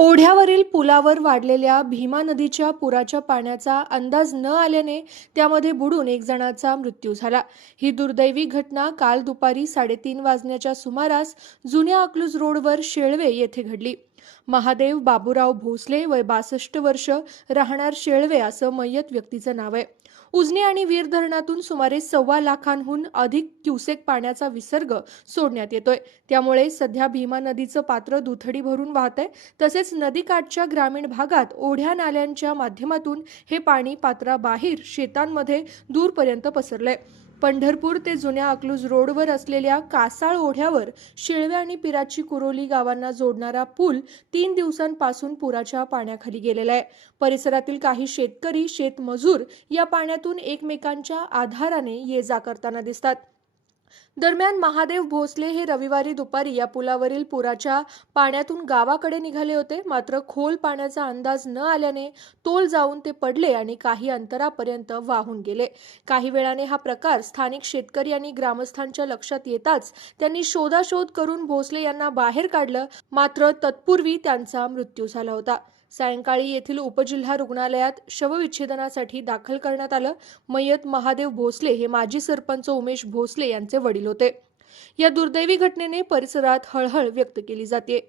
ओढ्यावरील पुलावर वाढलेल्या भीमा नदीच्या पुराच्या पाण्याचा अंदाज न आल्याने त्यामध्ये बुडून एक जणाचा मृत्यू झाला। ही दुर्दैवी घटना काल दुपारी 3:30 वाजण्याच्या सुमारास जुन्या अकलूज रोडवर शेळवे येथे घडली। महादेव बाबूराव भोसले वय 62 वर्ष, राहणार शेळवे असं मयत व्यक्तीचं नाव आहे। उजनी आणि वीर धरणातून सुमारे 1.25 लाखांहून अधिक क्युसेक पाण्याचा विसर्ग सोडण्यात येतोय। त्यामुळे सध्या भीमा नदीचं पात्र दुथडी भरून वाहतंय। तसेच नदीकाठच्या ग्रामीण भागात ओढ्या नाल्यांच्या माध्यमातून हे पाणी पात्राबाहेर शेतांमध्ये दूरपर्यंत पसरलंय। पंढरपूर ते जुन्या अकलूज रोडवर असलेल्या कासाळ ओढ्यावर शेळवे आणि पिराची कुरोली गावांना जोडणारा पूल 3 दिवसांपासून पुराच्या पाण्याखाली गेलेला आहे। परिसरातील काही शेतकरी, शेतमजूर या पाण्यातून एकमेकांच्या आधाराने ये-जा करताना दिसतात। दरम्यान महादेव भोसले हे रविवारी दुपारी या पुलावरील पुराच्या पाण्यातून गावाकडे निघाले होते। मात्र खोल पाण्याचा अंदाज न आल्याने तोल जाऊन ते पडले आणि काही अंतरापर्यंत वाहून गेले। काही वेळाने हा प्रकार स्थानिक शेतकरी आणि ग्रामस्थांच्या लक्षात येताच त्यांनी शोधाशोध करून भोसले यांना बाहेर काढलं, मात्र तत्पूर्वी त्यांचा मृत्यू झाला होता। सायंकाळी येथील उपजिल्हा रुग्णालयात शवविच्छेदनासाठी दाखल करण्यात आलं। मयत महादेव भोसले हे माजी सरपंच उमेश भोसले यांचे वडील होते। या दुर्दैवी घटनेने परिसरात हळहळ व्यक्त केली जाते।